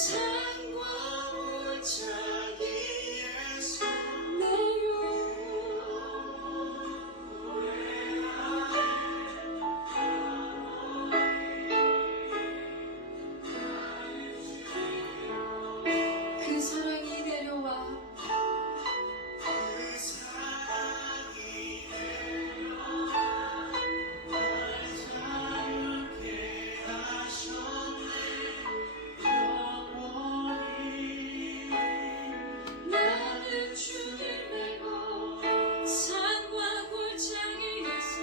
산과 골짜기에서 그 사랑이 내려와 날 자유케 하셨네 영원히 나는 주님의 것 산과 골짜기에서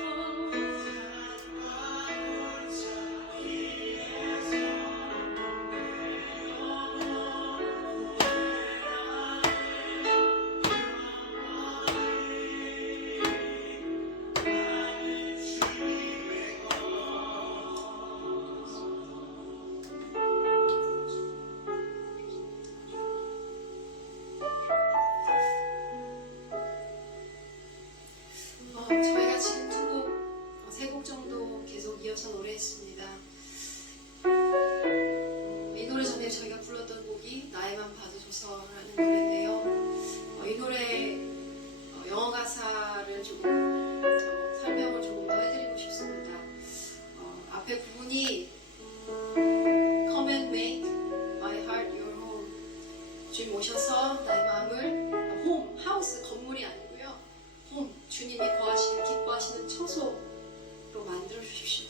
저희가 지금 두 곡, 세 곡 정도 계속 이어서 노래했습니다. 이 노래 전에 저희가 불렀던 곡이 나에만 받아줘서라는 노래인데요. 이 노래 영어 가사를 조금 설명을 조금 더 해드리고 싶습니다. 앞에 부분이 Come and make my heart your home. 주님 오셔서 나의 마음을 home, house, 건물이 아니고요. home, 주님이 거하시는 기뻐하시는 처소로 만들어 주십시오.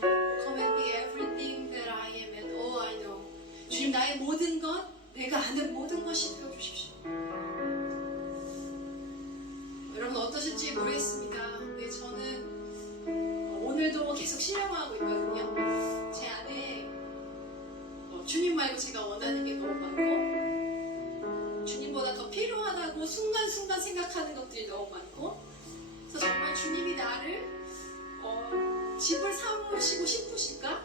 Come and be everything that I am and all I know. 주님 나의 모든 것, 내가 아는 모든 것이 되어 주십시오. 여러분 어떠실지 모르겠습니다. 근데 저는 오늘도 계속 신령하고 있거든요. 제 안에 주님 말고 제가 원하는 게 너무 많고 주님보다 더 필요하다고 순간순간 생각하는 것들이 너무 많고 그래서 정말 주님이 나를 집을 사무시고 싶으실까?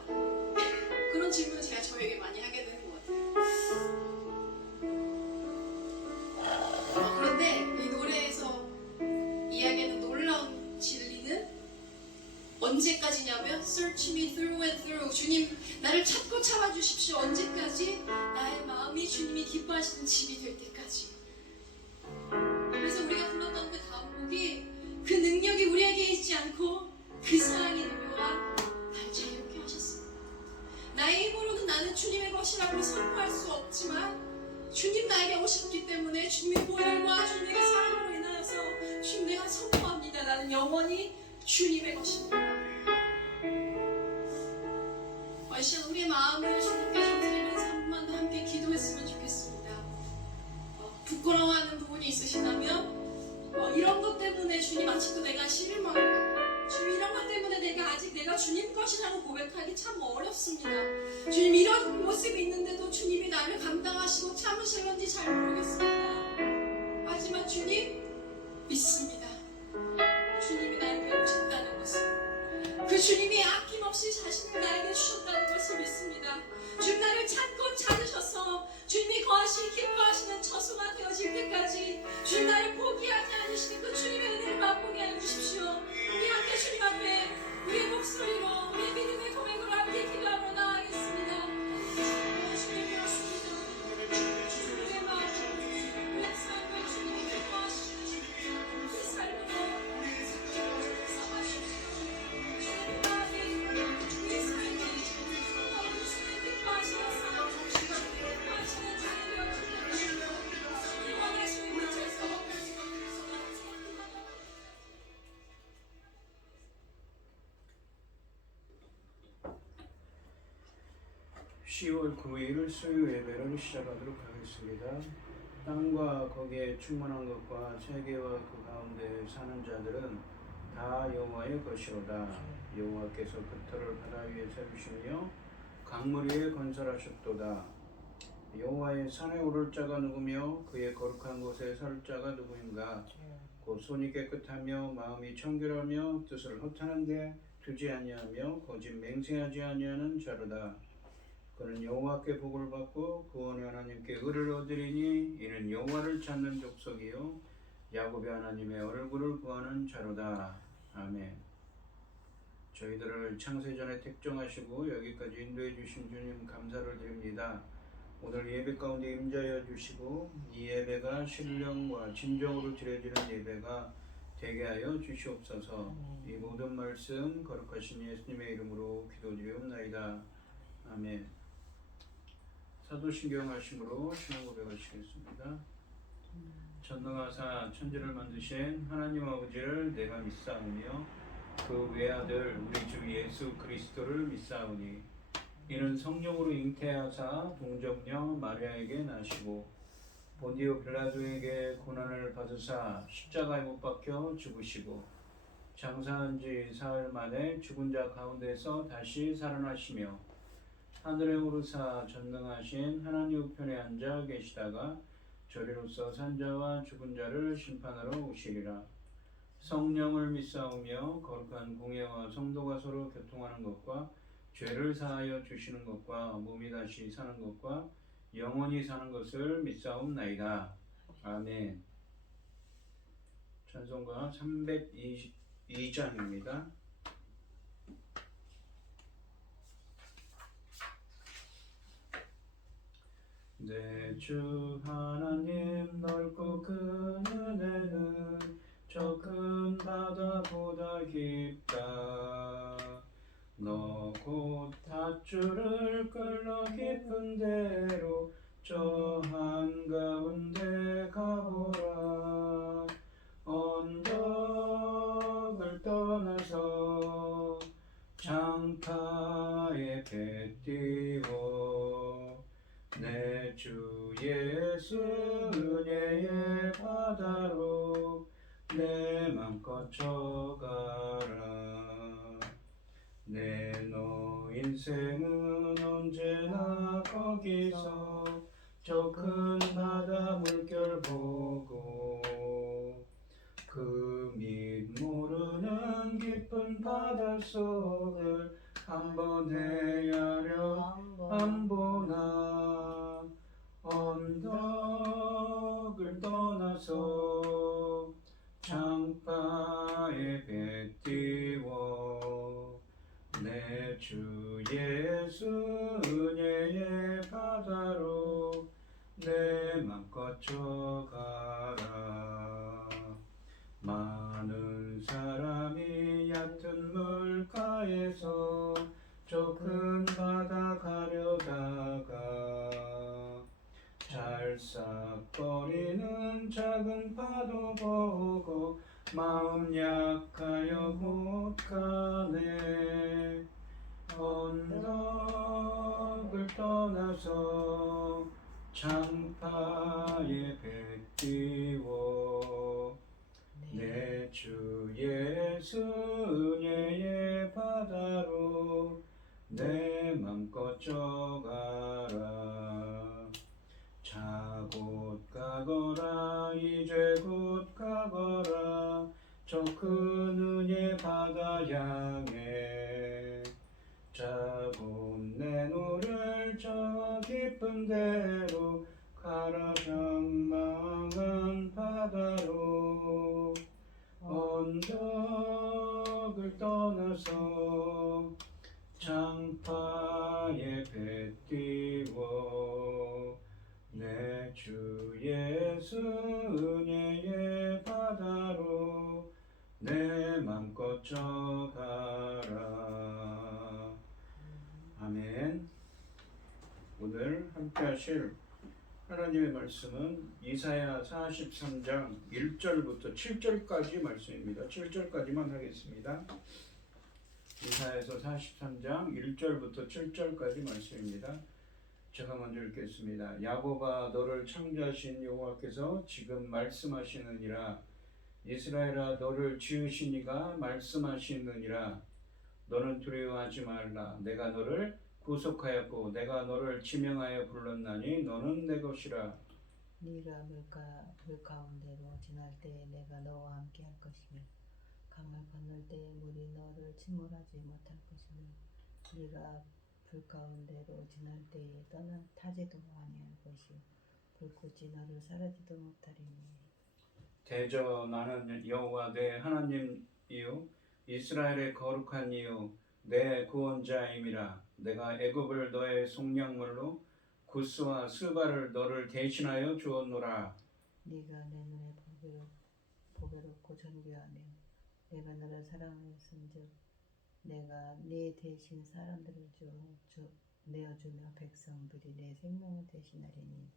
그런 질문을 제가 저에게 많이 하게 되는 것 같아요. 그런데 이 노래에서 이야기하는 놀라운 진리는 언제까지냐면 Search me through and through. 주님 나를 찾고 찾아주십시오. 언제까지? 나의 마음이 주님이 기뻐하시는 집이 될 때까지. 그래서 우리가 불렀던 그 다음 곡이 그 능력이 우리에게 있지 않고 그 사랑이 내려와 날 자유케 하셨습니다. 나의 힘으로는 나는 주님의 것이라고 선포할 수 없지만 주님 나에게 오셨기 때문에 주님의 보혈과 주님의 사랑으로 인하여서 주님 내가 선포합니다. 나는 영원히 주님의 것입니다. 이 시간 우리의 마음을 주님께 좀 드리면서 한 번만 더 함께 기도했으면 좋겠습니다. 부끄러워하는 부분이 있으시다면 이런 것 때문에 주님 아직도 내가 실망합니다. 주님 이런 것 때문에 내가 주님 것이라고 고백하기 참 어렵습니다. 주님 이런 모습이 있는데도 주님이 나를 감당하시고 참으실 건지 잘 모르겠습니다. 하지만 주님 믿습니다. 주님이 나에게 오셨다는 것을 그 주님이 아낌없이 자신을 나에게 주셨다는 것을 믿습니다. 주님 나를 찾고 찾으셔서 주님이 거하시 기뻐하시는 처소가 되어질 때까지 주님 나를 포기하지 않으시는 그 주님의 은혜를 맛보게 해주십시오. 우리 함께 주님 앞에 우리의 목소리로 우리의 믿음의 고백으로 함께 기도하며 나아가겠습니다. 주님 그렇습니다. 우리의 마음 우리의 삶을 주님이 기뻐하시는 그 삶으로 써가십시오. 주님의 마음이 우리의 삶이 너무 주님 기뻐하시는 사랑 기뻐하시는 자녀 되어주시는 주님 원하시는 곳에서 10월 9일 수요 예배를 시작하도록 하겠습니다. 땅과 거기에 충만한 것과 세계와 그 가운데 사는 자들은 다 여호와의 것이로다. 여호와께서 그 터를 바다 위에 세우시며 강물 위에 건설하셨도다. 여호와의 산에 오를 자가 누구며 그의 거룩한 곳에 설 자가 누구인가? 곧 손이 깨끗하며 마음이 청결하며 뜻을 허탄한데 두지 아니하며 거짓 맹세하지 아니하는 자로다. 그는 여호와께 복을 받고 구원의 하나님께 의를 얻으리니 이는 여호와를 찾는 족속이요 야곱의 하나님의 얼굴을 구하는 자로다. 아멘. 저희들을 창세전에 택정하시고 여기까지 인도해 주신 주님 감사를 드립니다. 오늘 예배 가운데 임자여 주시고 이 예배가 신령과 진정으로 드려지는 예배가 되게 하여 주시옵소서. 이 모든 말씀 거룩하신 예수님의 이름으로 기도드리옵나이다. 아멘. 사도신경 하심으로 신앙 고백하시겠습니다. 전능하사 천지를 만드신 하나님 아버지를 내가 믿사오며 그 외아들 우리 주 예수 그리스도를 믿사오니 이는 성령으로 잉태하사 동정녀 마리아에게 나시고 본디오 빌라도에게 고난을 받으사 십자가에 못 박혀 죽으시고 장사한 지 사흘 만에 죽은 자 가운데서 다시 살아나시며 하늘에 오르사 전능하신 하나님 우편에 앉아 계시다가 저리로서 산자와 죽은 자를 심판하러 오시리라. 성령을 믿사오며 거룩한 공예와 성도가 서로 교통하는 것과 죄를 사하여 주시는 것과 몸이 다시 사는 것과 영원히 사는 것을 믿사옵나이다. 아멘. 찬송가 322장입니다. 내 주 하나님 넓고 큰 은혜는 저 큰 바다보다 깊다. 너 곧 닷줄을 끌러 깊은 데로 저 한가운데 가보라. 언덕을 떠나서 장파에 배 띄워 내 주 예수 은혜의 바다로 내 맘껏 져가라. 내 너 인생은 언제나 거기서 저 큰 바다 물결 보고 그 밑 모르는 깊은 바닷속을 한번 헤아려 안 보나. 언덕을 떠나서 장바에 배 띄워 내 주 예수 은혜의 바다로 내 맘껏 져가라. 많은 사람이 얕은 물가에서 저 큰 바다 가려다가 잘싹거리는 작은 파도 보고 마음 약하여 못 가네. 언덕을 떠나서 장파에 배 띄워 내 주 예수 은혜의 바다로 내 맘껏 져가라. 자 곧 가거라 이제 곧 가거라 저 큰 은혜 바다 향해. 자 곧 내 노를 저 깊은 데로 가라 장망한 바다로. 언덕을 떠나서 장파에 배 띄워 내 주 예수 은혜의 바다로 내 맘껏 져가라. 아멘. 오늘 함께 하실 하나님의 말씀은 이사야 43장 1절부터 7절까지 말씀입니다. 7절까지만 하겠습니다. 이사야서 43장 1절부터 7절까지 말씀입니다. 제가 먼저 읽겠습니다. 야곱아 너를 창조하신 여호와께서 지금 말씀하시느니라. 이스라엘아 너를 지으신 이가 말씀하시느니라. 너는 두려워하지 말라. 내가 너를 구속하였고 내가 너를 지명하여 불렀나니 너는 내 것이라. 네가 물 가운데로 지날 때에 내가 너와 함께 할 것이며 강을 건널 때에 물이 너를 침몰하지 못할 것이며 네가 불 가운데로 지날 때에 타지도 아니할 것이요 불꽃이 너를 사르지도 못하리니. 대저 나는 여호와 내 하나님이요 이스라엘의 거룩한 이요 내 구원자임이라. 내가 애굽을 너의 속량물로 구스와 스바를 너를 대신하여 주었노라. 네가 내 눈에 보배롭고 존귀하며 내가 너를 사랑하였은즉 내가 네 대신 사람들을 내어주며 백성들이 내 생명을 대신하리니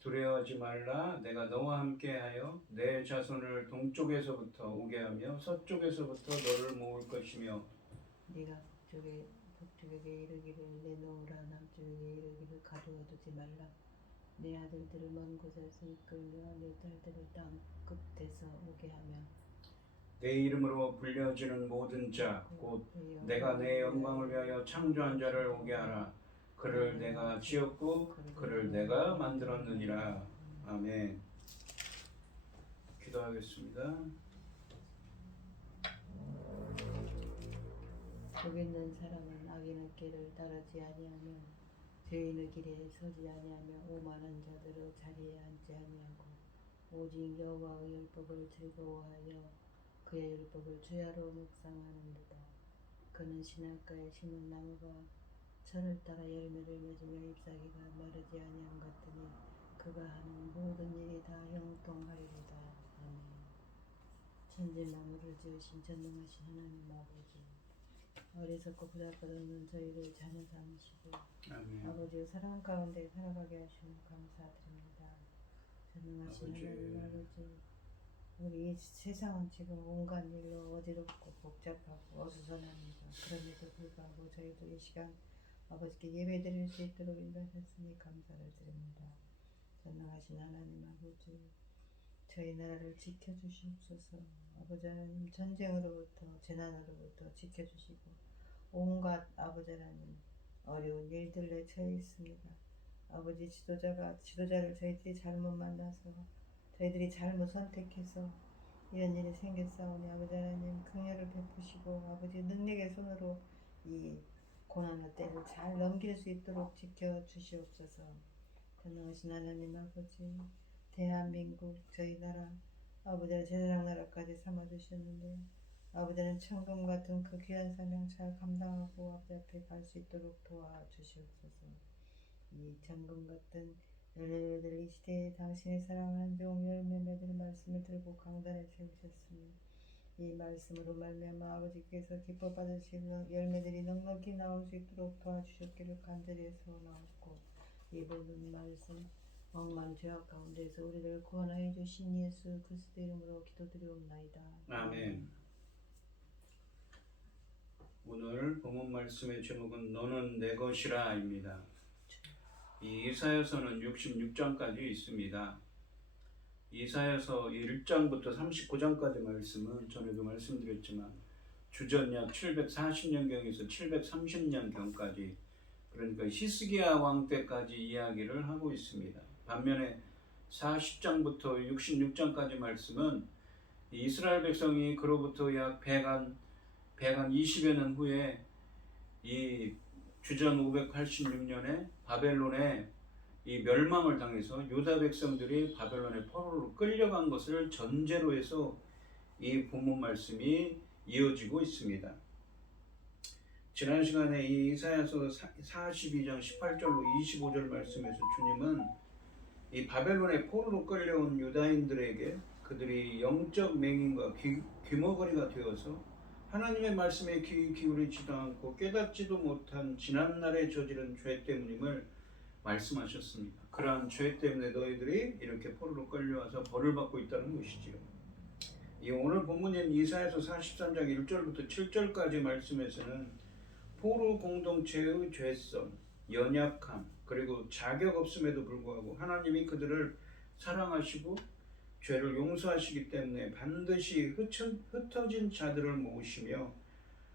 두려워하지 말라. 내가 너와 함께하여 내 자손을 동쪽에서부터 오게 하며 서쪽에서부터 너를 모을 것이며 네가 북쪽에게 이르기를 내놓으라 남쪽에게 이르기를 가두어두지 말라 내 아들들을 먼 곳에서 이끌며 내 딸들을 땅 끝에서 오게 하며 내 이름으로 불려지는 모든 자 곧 내가 내 영광을 위하여 창조한 자를 오게 하라. 그를 내가 지었고 그를 내가 만들었느니라. 아멘. 기도하겠습니다. 복 있는 사람은 악인의 길을 따르지 아니하며 죄인의 길에 서지 아니하며 오만한 자들의 자리에 앉지 아니하고 오직 여호와의 율법을 즐거워하여 그의 율법을 주야로 묵상하는도다. 그는 시냇가에 심은 나무가 철을 따라 열매를 맺으며 잎사귀가 마르지 아니함 같으니 그가 하는 모든 일이 다 형통하리로다. 아멘. 천지 만물을 지으신 전능하신 하나님 아버지 어리석고 부잡없는 저희를 자녀 삼으시고 아멘. 아버지의 사랑 가운데 살아가게 하시니 감사드립니다. 전능하신 아버지. 하나님 아버지 우리 이 세상은 지금 온갖 일로 어지럽고 복잡하고 어수선합니다. 그럼에도 불구하고 저희도 이 시간 아버지께 예배드릴 수 있도록 인도하셨으니 감사를 드립니다. 전능하신 하나님 아버지 저희 나라를 지켜주시옵소서. 아버지 하나님 전쟁으로부터 재난으로부터 지켜주시고 온갖 아버지 하나님 어려운 일들에 처해 있습니다. 아버지 지도자를 저희들이 잘못 만나서 저희들이 잘못 선택해서 이런 일이 생겼사오니 아버지 하나님 긍휼을 베푸시고 아버지 능력의 손으로 이 고난의 때를 잘 넘길 수 있도록 지켜주시옵소서. 전능하신 하나님 아버지 대한민국 저희 나라 아버지를 제사장 나라까지 삼아주셨는데 아버지는 천금 같은 그 귀한 사명 잘 감당하고 아버지 앞에 갈 수 있도록 도와주시옵소서. 이 천금 같은 열매를 이 시대에 당신의 사랑하는 종 열매 맺을 말씀을 들고 강단에 세우셨으니 이 말씀으로 말미암아 아버지께서 기뻐 받으실 열매들이 넉넉히 나올 수 있도록 도와주셨기를 간절히 소원하옵고 이 모든 말씀 억만 죄악 가운데서 우리를 구원하여 주신 예수 그리스도 이름으로 기도드리옵나이다. 아멘. 오늘 본문 말씀의 제목은 너는 내 것이라입니다. 이 이사야서는 66장까지 있습니다. 이사야서 1장부터 39장까지 말씀은 전에도 말씀드렸지만 주전약 740년경에서 730년경까지 그러니까 히스기야 왕 때까지 이야기를 하고 있습니다. 반면에 40장부터 66장까지 말씀은 이스라엘 백성이 그로부터 약 100한 20여 년 후에 이 주전 586년에 바벨론에 이 멸망을 당해서 유다 백성들이 바벨론의 포로로 끌려간 것을 전제로 해서 이 본문 말씀이 이어지고 있습니다. 지난 시간에 이 이사야서 42장 18절로 25절 말씀에서 주님은 이 바벨론의 포로로 끌려온 유다인들에게 그들이 영적 맹인과 귀머거리가 되어서 하나님의 말씀에 귀 기울이지도 않고 깨닫지도 못한 지난날에 저지른 죄 때문임을 말씀하셨습니다. 그러한 죄 때문에 너희들이 이렇게 포로로 끌려와서 벌을 받고 있다는 것이지요. 이 오늘 본문인 이사야서 43장 1절부터 7절까지 말씀에서는 포로 공동체의 죄성, 연약함, 그리고 자격 없음에도 불구하고 하나님이 그들을 사랑하시고 죄를 용서하시기 때문에 반드시 흩어진 자들을 모으시며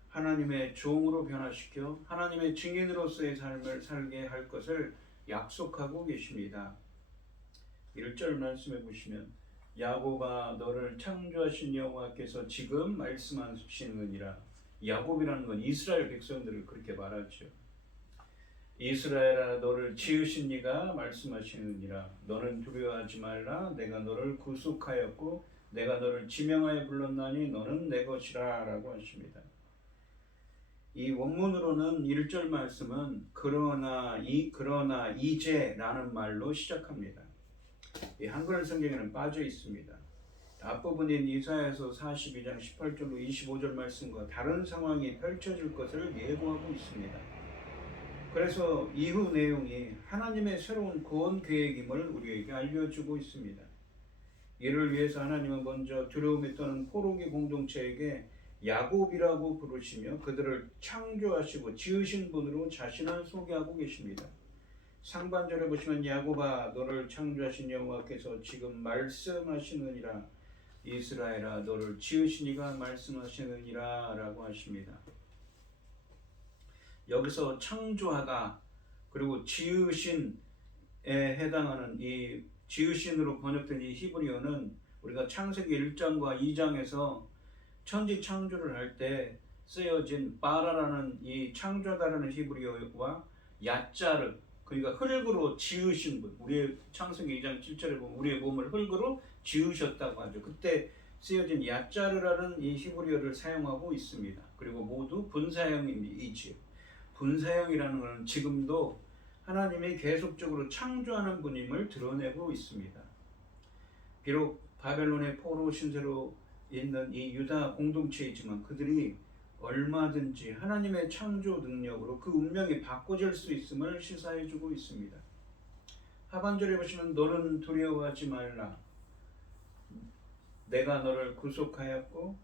하나님의 종으로 변화시켜 하나님의 증인으로서의 삶을 살게 할 것을 약속하고 계십니다. 1절 말씀해 보시면 야곱아 너를 창조하신 여호와께서 지금 말씀하시느니라. 야곱이라는 건 이스라엘 백성들을 그렇게 말하죠. 이스라엘아 너를 지으신 이가 말씀하시느니라. 너는 두려워하지 말라. 내가 너를 구속하였고 내가 너를 지명하여 불렀나니 너는 내 것이라 라고 하십니다. 이 원문으로는 1절 말씀은 그러나 이제라는 말로 시작합니다. 이 한글 성경에는 빠져 있습니다. 앞부분인 이사야서 42장 18절로 25절 말씀과 다른 상황이 펼쳐질 것을 예고하고 있습니다. 그래서 이후 내용이 하나님의 새로운 구원 계획임을 우리에게 알려주고 있습니다. 이를 위해서 하나님은 먼저 두려움에 떠는 포로기 공동체에게 야곱이라고 부르시며 그들을 창조하시고 지으신 분으로 자신을 소개하고 계십니다. 상반절에 보시면 야곱아 너를 창조하신 여호와께서 지금 말씀하시느니라 이스라엘아 너를 지으신 이가 말씀하시느니라 라고 하십니다. 여기서 창조하다 그리고 지으신에 해당하는 이 지으신으로 번역된 이 히브리어는 우리가 창세기 1장과 2장에서 천지 창조를 할 때 쓰여진 바라라는 이 창조하다라는 히브리어와 야짜르 그러니까 흙으로 지으신 분 우리의 창세기 2장 7절에 보면 우리의 몸을 흙으로 지으셨다고 하죠. 그때 쓰여진 야짜르라는 이 히브리어를 사용하고 있습니다. 그리고 모두 분사형이지요. 분사형이라는 것은 지금도 하나님이 계속적으로 창조하는 분임을 드러내고 있습니다. 비록 바벨론의 포로 신세로 있는 이 유다 공동체이지만 그들이 얼마든지 하나님의 창조 능력으로 그 운명이 바꿔질 수 있음을 시사해주고 있습니다. 하반절에 보시면 너는 두려워하지 말라. 내가 너를 구속하였고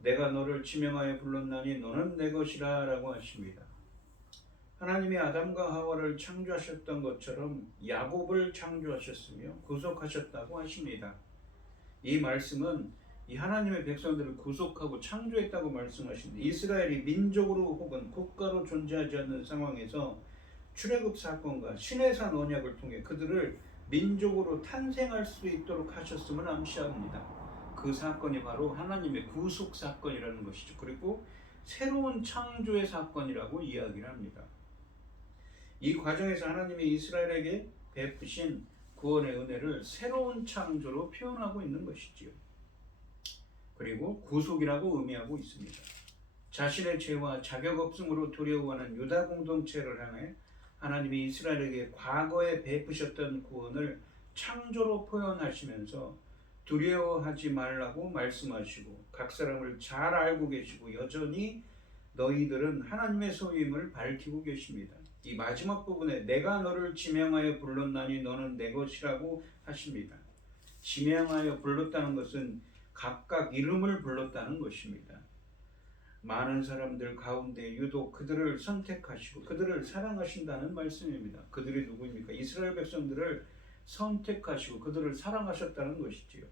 내가 너를 지명하여 불렀나니 너는 내 것이라 라고 하십니다. 하나님이 아담과 하와를 창조하셨던 것처럼 야곱을 창조하셨으며 구속하셨다고 하십니다. 이 말씀은 이 하나님의 백성들을 구속하고 창조했다고 말씀하십니다. 이스라엘이 민족으로 혹은 국가로 존재하지 않는 상황에서 출애굽 사건과 시내산 언약을 통해 그들을 민족으로 탄생할 수 있도록 하셨음을 암시합니다. 그 사건이 바로 하나님의 구속 사건이라는 것이죠. 그리고 새로운 창조의 사건이라고 이야기를 합니다. 이 과정에서 하나님이 이스라엘에게 베푸신 구원의 은혜를 새로운 창조로 표현하고 있는 것이지요. 그리고 구속이라고 의미하고 있습니다. 자신의 죄와 자격 없음으로 두려워하는 유다 공동체를 향해 하나님이 이스라엘에게 과거에 베푸셨던 구원을 창조로 표현하시면서 두려워하지 말라고 말씀하시고 각 사람을 잘 알고 계시고 여전히 너희들은 하나님의 소유임을 밝히고 계십니다. 이 마지막 부분에 내가 너를 지명하여 불렀나니 너는 내 것이라고 하십니다. 지명하여 불렀다는 것은 각각 이름을 불렀다는 것입니다. 많은 사람들 가운데 유독 그들을 선택하시고 그들을 사랑하신다는 말씀입니다. 그들이 누구입니까? 이스라엘 백성들을 선택하시고 그들을 사랑하셨다는 것이지요.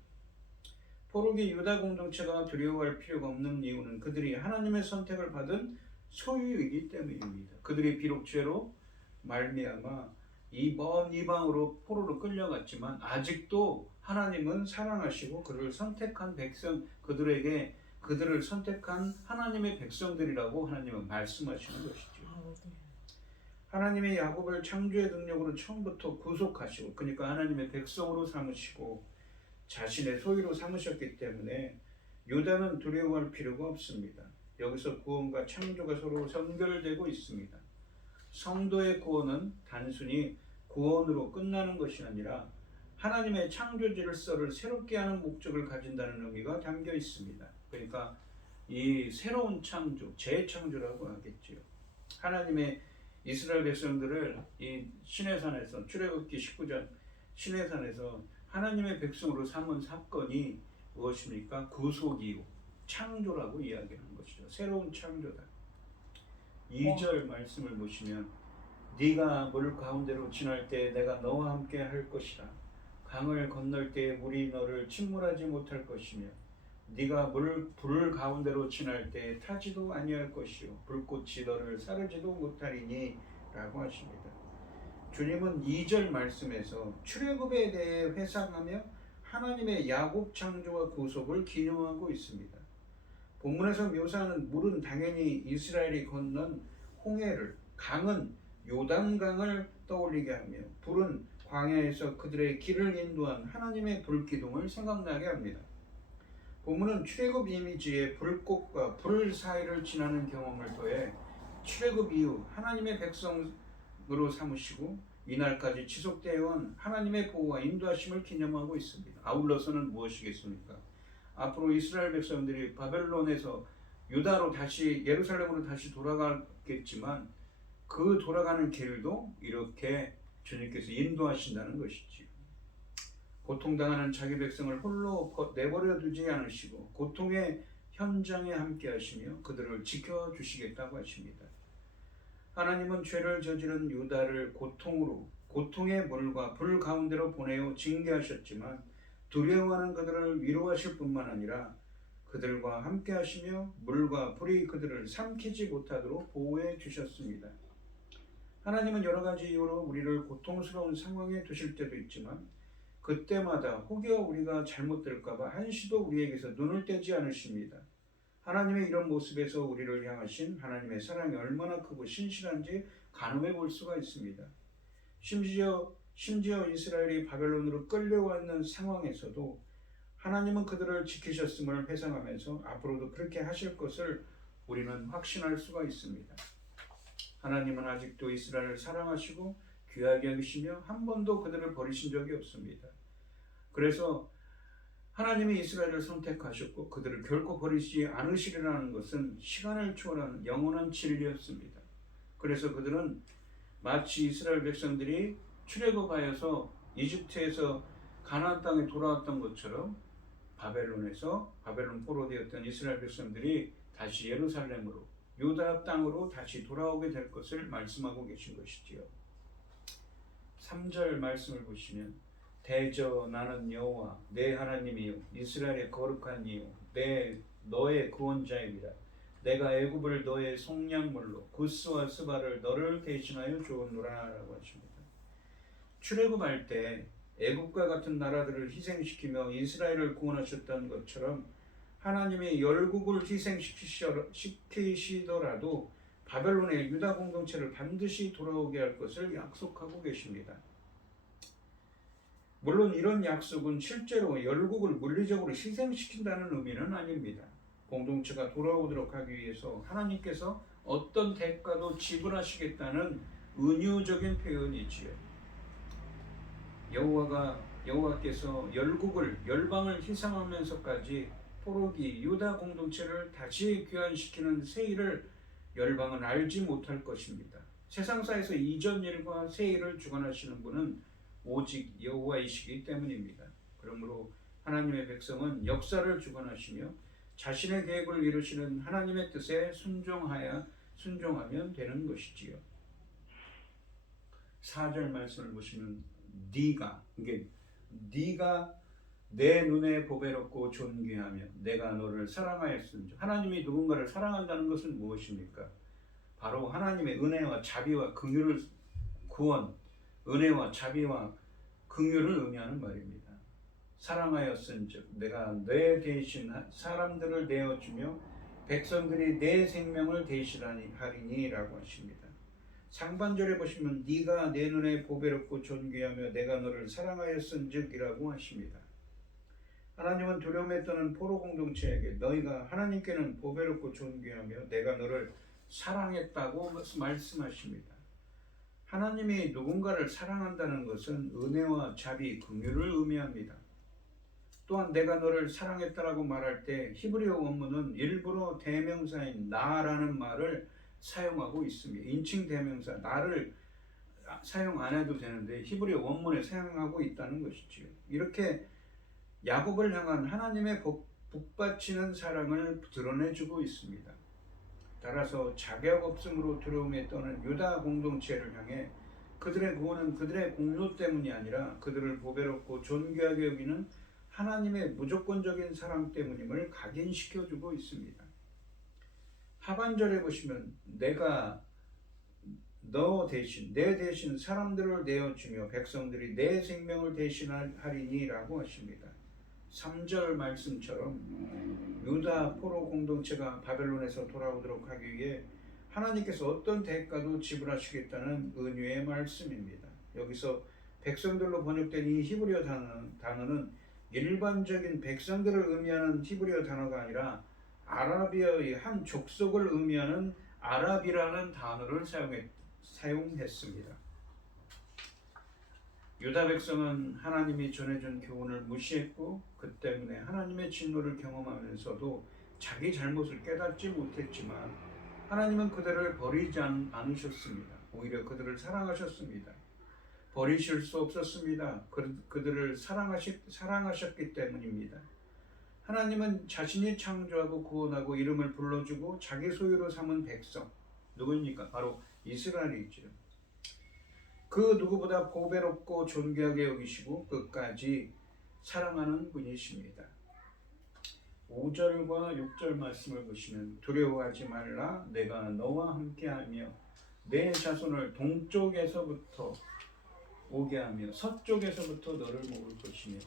포로기 유다 공동체가 두려워할 필요가 없는 이유는 그들이 하나님의 선택을 받은 소유이기 때문입니다. 그들이 비록 죄로 말미암아 이 먼 이방으로 포로로 끌려갔지만 아직도 하나님은 사랑하시고 그들을 선택한 백성 그들을 선택한 하나님의 백성들이라고 하나님은 말씀하시는 것이죠. 하나님의 야곱을 창조의 능력으로 처음부터 구속하시고 그러니까 하나님의 백성으로 삼으시고 자신의 소유로 삼으셨기 때문에 유다는 두려워할 필요가 없습니다. 여기서 구원과 창조가 서로 연결되고 있습니다. 성도의 구원은 단순히 구원으로 끝나는 것이 아니라 하나님의 창조 질서를 새롭게 하는 목적을 가진다는 의미가 담겨 있습니다. 그러니까 이 새로운 창조, 재창조라고 하겠지요. 하나님의 이스라엘 백성들을 이 시내산에서 출애굽기 19장 시내산에서 하나님의 백성으로 삼은 사건이 무엇입니까? 구속이요 창조라고 이야기하는 것이죠. 새로운 창조다. 2절 말씀을 보시면 네가 물 가운데로 지날 때 내가 너와 함께 할 것이라. 강을 건널 때 물이 너를 침몰하지 못할 것이며 네가 불 가운데로 지날 때 타지도 아니할 것이요 불꽃이 너를 사르지도 못하리니 라고 하십니다. 주님은 2절 말씀에서 출애굽에 대해 회상하며 하나님의 야곱 창조와 구속을 기념하고 있습니다. 본문에서 묘사하는 물은 당연히 이스라엘이 건넌 홍해를, 강은 요단강을 떠올리게 하며 불은 광야에서 그들의 길을 인도한 하나님의 불기둥을 생각나게 합니다. 본문은 출애굽 이미지의 불꽃과 불 사이를 지나는 경험을 더해 출애굽 이후 하나님의 백성으로 삼으시고 이날까지 지속되어 온 하나님의 보호와 인도하심을 기념하고 있습니다. 아울러서는 무엇이겠습니까? 앞으로 이스라엘 백성들이 바벨론에서 유다로 다시 예루살렘으로 다시 돌아가겠지만 그 돌아가는 길도 이렇게 주님께서 인도하신다는 것이지요. 고통당하는 자기 백성을 홀로 내버려 두지 않으시고 고통의 현장에 함께 하시며 그들을 지켜주시겠다고 하십니다. 하나님은 죄를 저지른 유다를 고통의 물과 불 가운데로 보내어 징계하셨지만 두려워하는 그들을 위로하실 뿐만 아니라 그들과 함께 하시며 물과 불이 그들을 삼키지 못하도록 보호해 주셨습니다. 하나님은 여러 가지 이유로 우리를 고통스러운 상황에 두실 때도 있지만 그때마다 혹여 우리가 잘못될까봐 한시도 우리에게서 눈을 떼지 않으십니다. 하나님의 이런 모습에서 우리를 향하신 하나님의 사랑이 얼마나 크고 신실한지 가늠해 볼 수가 있습니다. 심지어 이스라엘이 바벨론으로 끌려와 있는 상황에서도 하나님은 그들을 지키셨음을 회상하면서 앞으로도 그렇게 하실 것을 우리는 확신할 수가 있습니다. 하나님은 아직도 이스라엘을 사랑하시고 귀하게 여기시며 한 번도 그들을 버리신 적이 없습니다. 그래서 하나님이 이스라엘을 선택하셨고 그들을 결코 버리지 않으시리라는 것은 시간을 초월하는 영원한 진리였습니다. 그래서 그들은 마치 이스라엘 백성들이 출애굽하여서 이집트에서 가나안 땅에 돌아왔던 것처럼 바벨론 포로되었던 이스라엘 백성들이 다시 예루살렘으로 유다 땅으로 다시 돌아오게 될 것을 말씀하고 계신 것이지요. 3절 말씀을 보시면 대저 나는 여호와 내 하나님이요 이스라엘의 거룩한 이요 너의 구원자입니다. 내가 애굽을 너의 속량물로 구스와 스바를 너를 대신하여 주었노라 라고 하십니다. 출애굽할 때 애굽과 같은 나라들을 희생시키며 이스라엘을 구원하셨던 것처럼 하나님이 열국을 희생시키시더라도 바벨론의 유다 공동체를 반드시 돌아오게 할 것을 약속하고 계십니다. 물론 이런 약속은 실제로 열국을 물리적으로 희생시킨다는 의미는 아닙니다. 공동체가 돌아오도록 하기 위해서 하나님께서 어떤 대가도 지불하시겠다는 은유적인 표현이지요. 여호와께서 열방을 희생하면서까지 포로기 유다 공동체를 다시 귀환시키는 새 일을 열방은 알지 못할 것입니다. 세상사에서 이전 일과 새 일을 주관하시는 분은 오직 여호와이시기 때문입니다. 그러므로 하나님의 백성은 역사를 주관하시며 자신의 계획을 이루시는 하나님의 뜻에 순종하면 되는 것이지요. 4절 말씀을 보시면 네가 내 눈에 보배롭고 존귀하며 내가 너를 사랑하였은즉 하나님이 누군가를 사랑한다는 것은 무엇입니까? 바로 하나님의 은혜와 자비와 긍휼을 은혜와 자비와 긍휼을 의미하는 말입니다. 사랑하였은즉 내가 내 대신 사람들을 내어주며 백성들이 내 생명을 대신하리니라고 하십니다. 상반절에 보시면 네가 내 눈에 보배롭고 존귀하며 내가 너를 사랑하였은즉이라고 하십니다. 하나님은 두려움에 떠는 포로 공동체에게 너희가 하나님께는 보배롭고 존귀하며 내가 너를 사랑했다고 말씀하십니다. 하나님이 누군가를 사랑한다는 것은 은혜와 자비, 긍휼을 의미합니다. 또한 내가 너를 사랑했다라고 말할 때 히브리어 원문은 일부러 대명사인 나라는 말을 사용하고 있습니다. 인칭 대명사 나를 사용 안 해도 되는데 히브리어 원문에 사용하고 있다는 것이지요. 이렇게 야곱을 향한 하나님의 복받치는 사랑을 드러내주고 있습니다. 따라서 자격 없음으로 두려움에 떠는 유다 공동체를 향해 그들의 구원은 그들의 공로 때문이 아니라 그들을 보배롭고 존귀하게 여기는 하나님의 무조건적인 사랑 때문임을 각인시켜주고 있습니다. 하반절에 보시면 내가 내 대신 사람들을 내어주며 백성들이 내 생명을 대신하리니라고 하십니다. 3절 말씀처럼 유다 포로 공동체가 바벨론에서 돌아오도록 하기 위해 하나님께서 어떤 대가도 지불하시겠다는 은유의 말씀입니다. 여기서 백성들로 번역된 이 히브리어 단어는 일반적인 백성들을 의미하는 히브리어 단어가 아니라 아라비아의 한 족속을 의미하는 아랍이라는 단어를 사용했습니다. 유다 백성은 하나님이 전해준 교훈을 무시했고 그 때문에 하나님의 진노를 경험하면서도 자기 잘못을 깨닫지 못했지만 하나님은 그들을 버리지 않으셨습니다. 오히려 그들을 사랑하셨습니다. 버리실 수 없었습니다. 그들을 사랑하셨기 때문입니다. 하나님은 자신이 창조하고 구원하고 이름을 불러주고 자기 소유로 삼은 백성, 누구입니까? 바로 이스라엘이죠. 그 누구보다 보배롭고 존귀하게 여기시고 끝까지 사랑하는 분이십니다. 5절과 6절 말씀을 보시면 두려워하지 말라 내가 너와 함께하며 내 자손을 동쪽에서부터 오게 하며 서쪽에서부터 너를 모을 것이며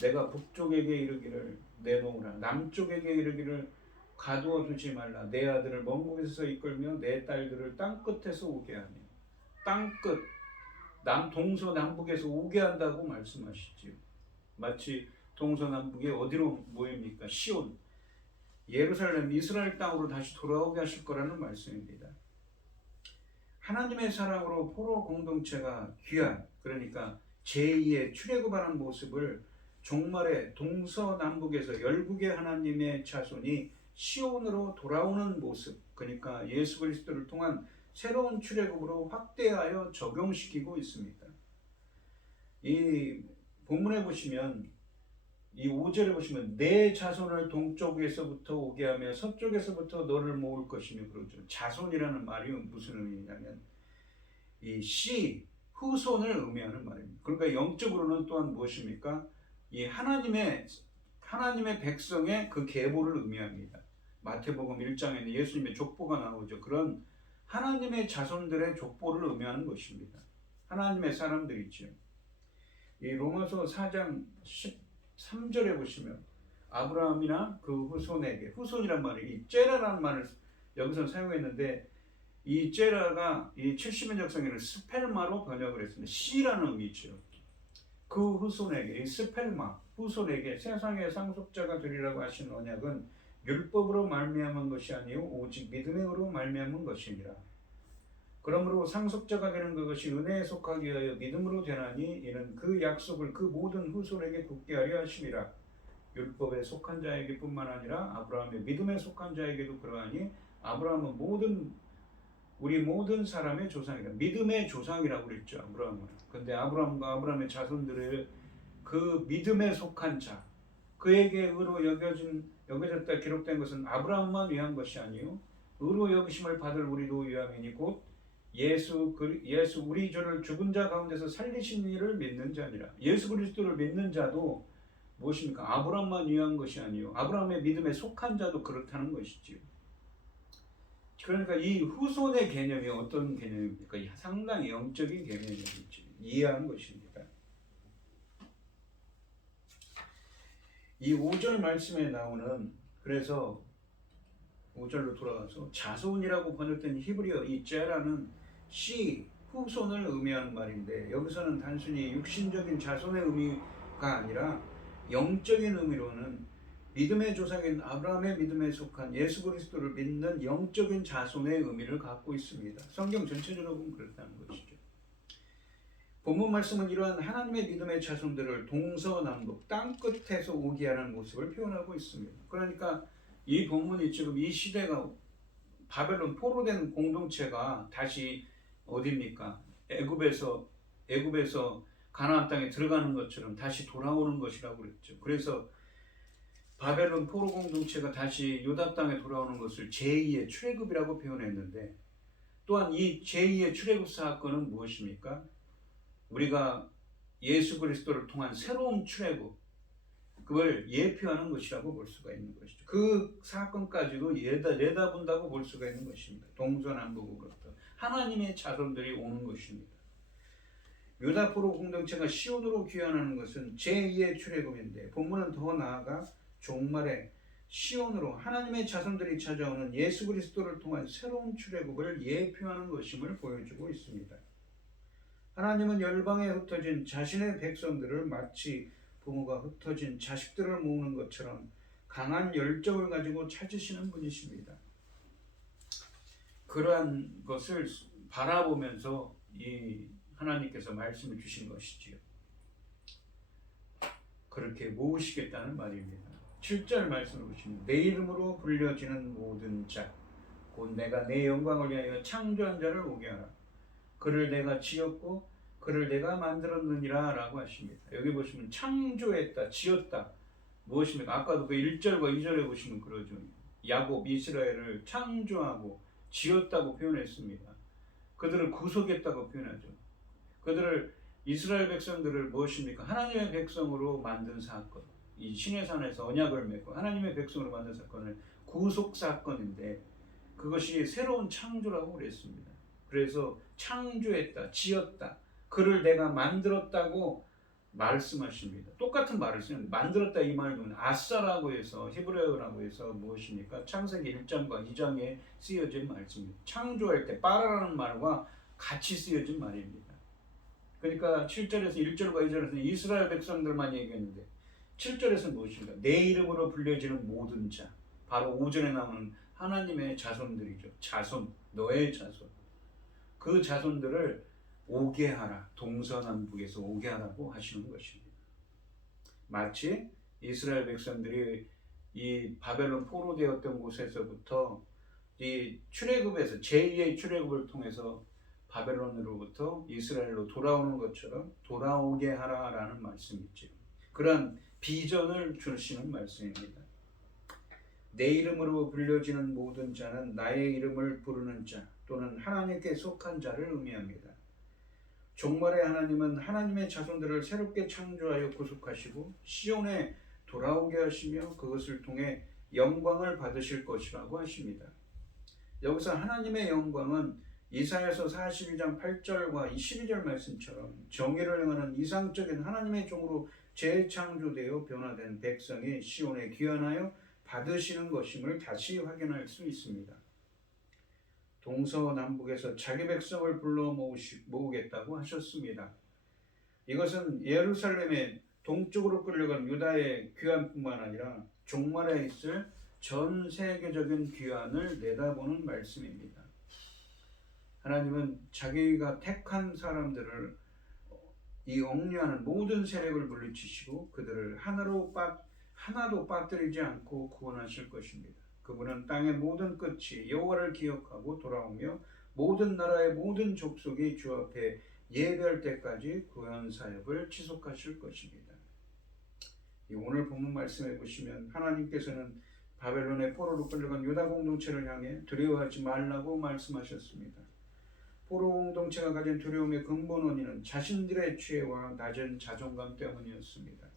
내가 북쪽에게 이르기를 내놓으라 남쪽에게 이르기를 가두어 두지 말라 내 아들을 먼 곳에서 이끌며 내 딸들을 땅끝에서 오게 하며 땅끝 동서남북에서 오게 한다고 말씀하시지요. 마치 동서남북에 어디로 모입니까? 시온, 예루살렘, 이스라엘 땅으로 다시 돌아오게 하실 거라는 말씀입니다. 하나님의 사랑으로 포로 공동체가 귀한, 그러니까 제2의 출애굽하는 모습을 종말에 동서남북에서 열국의 하나님의 자손이 시온으로 돌아오는 모습, 그러니까 예수 그리스도를 통한 새로운 출애굽으로 확대하여 적용시키고 있습니다. 이 본문에 보시면 이 5절에 보시면 내 자손을 동쪽에서부터 오게 하며 서쪽에서부터 너를 모을 것이며 그러죠. 자손이라는 말이 무슨 의미냐면 이 후손을 의미하는 말입니다. 그러니까 영적으로는 또한 무엇입니까? 이 하나님의 백성의 그 계보를 의미합니다. 마태복음 1장에는 예수님의 족보가 나오죠. 그런 하나님의 자손들의 족보를 의미하는 것입니다. 하나님의 사람들이죠. 이 로마서 4장 13절에 보시면 아브라함이나 그 후손에게, 후손이란 말이 이 제라라는 말을 여기서 사용했는데 이 제라가 이 70년 역성에는 스펠마로 번역을 했습니다. 씨라는 의미죠. 그 후손에게, 이 스펠마 후손에게 세상의 상속자가 되리라고 하신 언약은 율법으로 말미암은 것이 아니요 오직 믿음으로 말미암은 것이니라. 그러므로 상속자가 되는 그것이 은혜에 속하기 위하여 믿음으로 되나니 이는 그 약속을 그 모든 후손에게 굳게 하려 하심이라. 율법에 속한 자에게 뿐만 아니라 아브라함의 믿음에 속한 자에게도 그러하니 아브라함은 우리 모든 사람의 조상이라. 믿음의 조상이라고 그랬죠. 아브라함은. 근데 아브라함과 아브라함의 자손들을 그 믿음에 속한 자, 그에게 의로 여겨졌다 기록된 것은 아브라함만 위한 것이 아니요 의로 여기심을 받을 우리도 위함이니 곧 예수 우리 주를 죽은 자 가운데서 살리신 이를 믿는 자니라. 예수 그리스도를 믿는 자도 무엇입니까? 아브라함만 위한 것이 아니요 아브라함의 믿음에 속한 자도 그렇다는 것이지요. 그러니까 이 후손의 개념이 어떤 개념입니까? 상당히 영적인 개념이죠. 이해하는 것입니다. 이 5절 말씀에 나오는, 그래서 5절로 돌아가서 자손이라고 번역된 히브리어 이 제라는 후손을 의미하는 말인데 여기서는 단순히 육신적인 자손의 의미가 아니라 영적인 의미로는 믿음의 조상인 아브라함의 믿음에 속한 예수 그리스도를 믿는 영적인 자손의 의미를 갖고 있습니다. 성경 전체적으로 보면 그렇다는 것이죠. 본문 말씀은 이러한 하나님의 믿음의 자손들을 동서남북 땅끝에서 오게 하는 모습을 표현하고 있습니다. 그러니까 이 본문이 지금 이 시대가 바벨론 포로된 공동체가 다시 어디입니까? 애굽에서 가나안 땅에 들어가는 것처럼 다시 돌아오는 것이라고 그랬죠. 그래서 바벨론 포로 공동체가 다시 유다 땅에 돌아오는 것을 제2의 출애굽이라고 표현했는데 또한 이 제2의 출애굽 사건은 무엇입니까? 우리가 예수 그리스도를 통한 새로운 출애굽, 그걸 예표하는 것이라고 볼 수가 있는 것이죠. 그 사건까지도 내다본다고 볼 수가 있는 것입니다. 동서남북으로부터 하나님의 자손들이 오는 것입니다. 유다 포로 공동체가 시온으로 귀환하는 것은 제2의 출애굽인데 본문은 더 나아가 종말에 시온으로 하나님의 자손들이 찾아오는 예수 그리스도를 통한 새로운 출애굽을 예표하는 것임을 보여주고 있습니다. 하나님은 열방에 흩어진 자신의 백성들을 마치 부모가 흩어진 자식들을 모으는 것처럼 강한 열정을 가지고 찾으시는 분이십니다. 그러한 것을 바라보면서 이 하나님께서 말씀을 주신 것이지요. 그렇게 모으시겠다는 말입니다. 7절 말씀을 보시면 내 이름으로 불려지는 모든 자 곧 내가 내 영광을 위하여 창조한 자를 오게 하라. 그를 내가 지었고 그를 내가 만들었느니라 라고 하십니다. 여기 보시면 창조했다, 지었다. 무엇입니까? 아까도 그 1절과 2절에 보시면 그러죠. 야곱, 이스라엘을 창조하고 지었다고 표현했습니다. 그들을 구속했다고 표현하죠. 그들을 이스라엘 백성들을 무엇입니까? 하나님의 백성으로 만든 사건. 이 시내산에서 언약을 맺고 하나님의 백성으로 만든 사건을 구속 사건인데 그것이 새로운 창조라고 그랬습니다. 그래서 창조했다, 지었다, 그를 내가 만들었다고 말씀하십니다. 똑같은 말을 쓰는데 만들었다 이 말은 아싸라고 해서 히브리어라고 해서 무엇입니까? 창세기 1장과 2장에 쓰여진 말씀입니다. 창조할 때 빠라라는 말과 같이 쓰여진 말입니다. 그러니까 7절에서 1절과 2절에서는 이스라엘 백성들만 얘기했는데 7절에서는 무엇입니까? 내 이름으로 불려지는 모든 자, 바로 5절에 나오는 하나님의 자손들이죠. 자손, 너의 자손. 그 자손들을 오게 하라. 동서남북에서 오게 하라고 하시는 것입니다. 마치 이스라엘 백성들이 이 바벨론 포로되었던 곳에서부터 이 출애굽에서 제2의 출애굽을 통해서 바벨론으로부터 이스라엘로 돌아오는 것처럼 돌아오게 하라라는 말씀이죠. 그런 비전을 주시는 말씀입니다. 내 이름으로 불려지는 모든 자는 나의 이름을 부르는 자 또는 하나님께 속한 자를 의미합니다. 종말의 하나님은 하나님의 자손들을 새롭게 창조하여 구속하시고 시온에 돌아오게 하시며 그것을 통해 영광을 받으실 것이라고 하십니다. 여기서 하나님의 영광은 이사야서 42장 8절과 12절 말씀처럼 정의를 행하는 이상적인 하나님의 종으로 재창조되어 변화된 백성이 시온에 귀환하여 받으시는 것임을 다시 확인할 수 있습니다. 동서남북에서 자기 백성을 불러 모으겠다고 하셨습니다. 이것은 예루살렘의 동쪽으로 끌려간 유다의 귀환뿐만 아니라 종말에 있을 전 세계적인 귀환을 내다보는 말씀입니다. 하나님은 자기가 택한 사람들을 이 억류하는 모든 세력을 물리치시고 그들을 하나도 빠뜨리지 않고 구원하실 것입니다. 그분은 땅의 모든 끝이 여호와를 기억하고 돌아오며 모든 나라의 모든 족속이 주 앞에 예배할 때까지 구원 사역을 지속하실 것입니다. 이 오늘 본문 말씀해 보시면 하나님께서는 바벨론의 포로로 끌려간 유다 공동체를 향해 두려워하지 말라고 말씀하셨습니다. 포로 공동체가 가진 두려움의 근본 원인은 자신들의 죄와 낮은 자존감 때문이었습니다.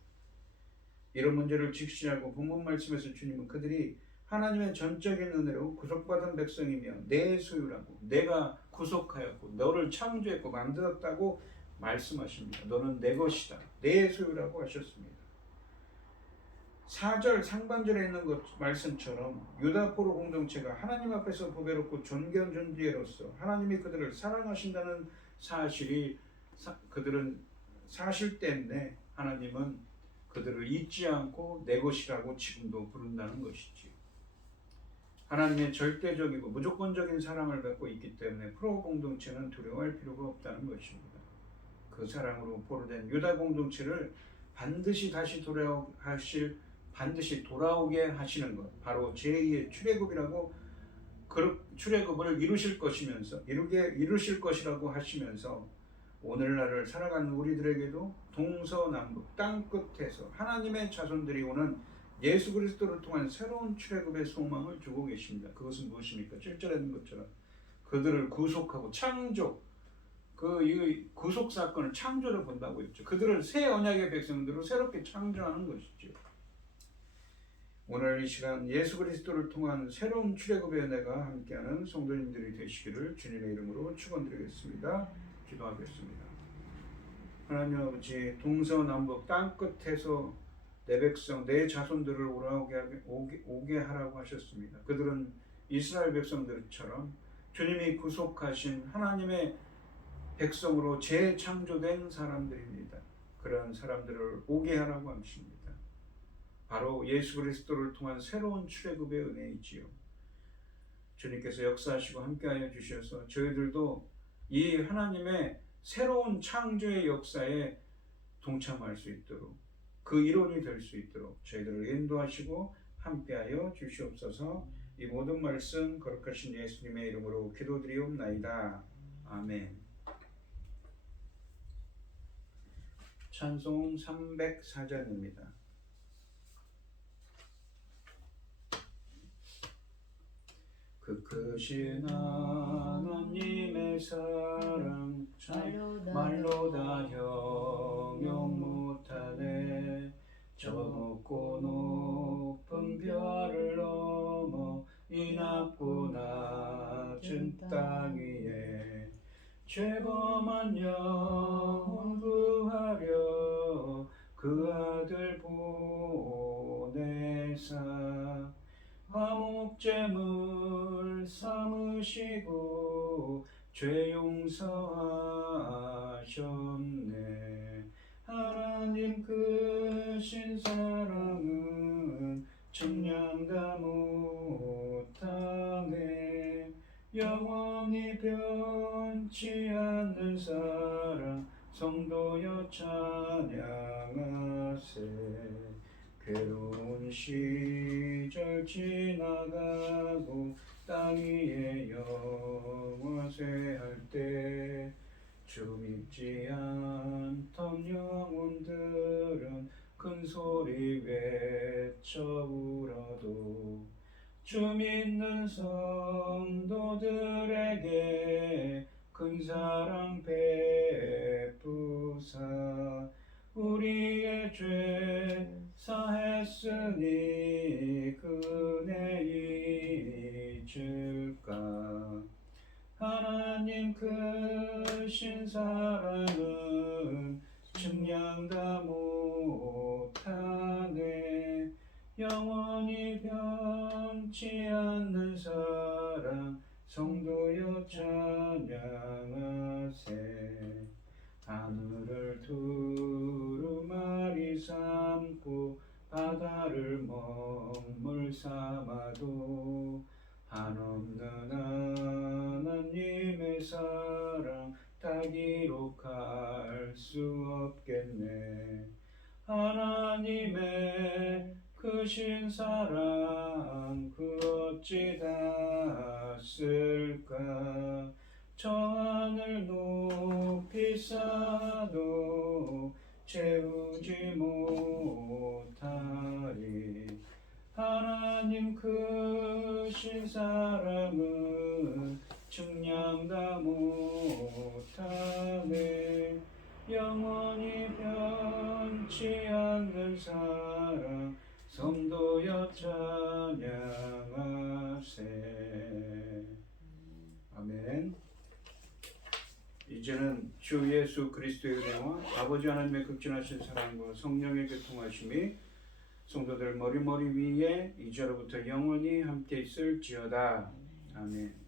이런 문제를 직시하고 본문 말씀에서 주님은 그들이 하나님의 전적인 은혜로 구속받은 백성이며 내 소유라고 내가 구속하였고 너를 창조했고 만들었다고 말씀하십니다. 너는 내 것이다. 내 소유라고 하셨습니다. 4절 상반절에 있는 것 말씀처럼 유다 포로 공동체가 하나님 앞에서 보배롭고 존귀한 존재로서 하나님이 그들을 사랑하신다는 사실이 그들은 사실 때문에 하나님은 그들을 잊지 않고 내 것이라고 지금도 부른다는 것이지. 하나님의 절대적이고 무조건적인 사랑을 받고 있기 때문에 포로 공동체는 두려워할 필요가 없다는 것입니다. 그 사랑으로 포로된 유다 공동체를 반드시 돌아오게 하시는 것, 바로 제2의 출애굽이라고 출애굽을 이루실 것이라고 하시면서 오늘날을 살아가는 우리들에게도 동서남북 땅끝에서 하나님의 자손들이 오는 예수 그리스도를 통한 새로운 출애굽의 소망을 주고 계십니다. 그것은 무엇입니까? 7절에 있는 것처럼 그들을 구속하고 창조, 이 구속 사건을 창조로 본다고 했죠. 그들을 새 언약의 백성들로 새롭게 창조하는 것이죠. 오늘 이 시간 예수 그리스도를 통한 새로운 출애굽의 은혜가 함께하는 성도님들이 되시기를 주님의 이름으로 축원드리겠습니다. 기도하겠습니다. 하나님 아버지, 동서남북 땅끝에서 내 백성, 내 자손들을 오게 하라고 하셨습니다. 그들은 이스라엘 백성들처럼 주님이 구속하신 하나님의 백성으로 재창조된 사람들입니다. 그런 사람들을 오게 하라고 하십니다. 바로 예수 그리스도를 통한 새로운 출애굽의 은혜이지요. 주님께서 역사하시고 함께하여 주셔서 저희들도 이 하나님의 새로운 창조의 역사에 동참할 수 있도록 그 일원이 될 수 있도록 저희들을 인도하시고 함께하여 주시옵소서. 이 모든 말씀 거룩하신 예수님의 이름으로 기도드리옵나이다. 아멘. 찬송 304장입니다. 그 크신 하나님의 사랑 말로 다 형용 못하네. 저 높고 높은 별을 넘어 이 낮고 낮은 땅 위에 죄범한 영혼 구하려 그 아들 보내사 화목제물 삼으시고 죄 용서하셨네. 하나님 크신 사랑은 청량 다 못하네. 영원히 변치 않는 사랑 성도여 찬양하세. 괴로운 시절 지나가고 땅 위에 영화 쇠할 때 주 믿지 않던 영혼들은 큰 소리 외쳐 울어도 주 믿는 성도들에게 큰 사랑 베푸사 우리의 죄 사했으니 그네 잊을까. 하나님 크신 사랑은 측량 다 못하네. 영원히 변치 않는 사랑 성도여 찬양하세. 하늘을 두루마리 삼고 바다를 먹물 삼아도 한없는 하나님의 사랑 다 기록할 수 없겠네. 하나님의 크신 사랑 그 어찌 다 쓸까. 저 하늘 높이 쌓아도 채우지 못하리. 하나님 크신 사랑은 측량 다 못하네. 영원히 변치 않는 사랑 성도여 찬양하세. 아멘. 이제는 주 예수 그리스도의 은혜와 아버지 하나님의 극진하신 사랑과 성령의 교통하심이 성도들 머리머리 위에 이제로부터 영원히 함께 있을지어다. 아멘.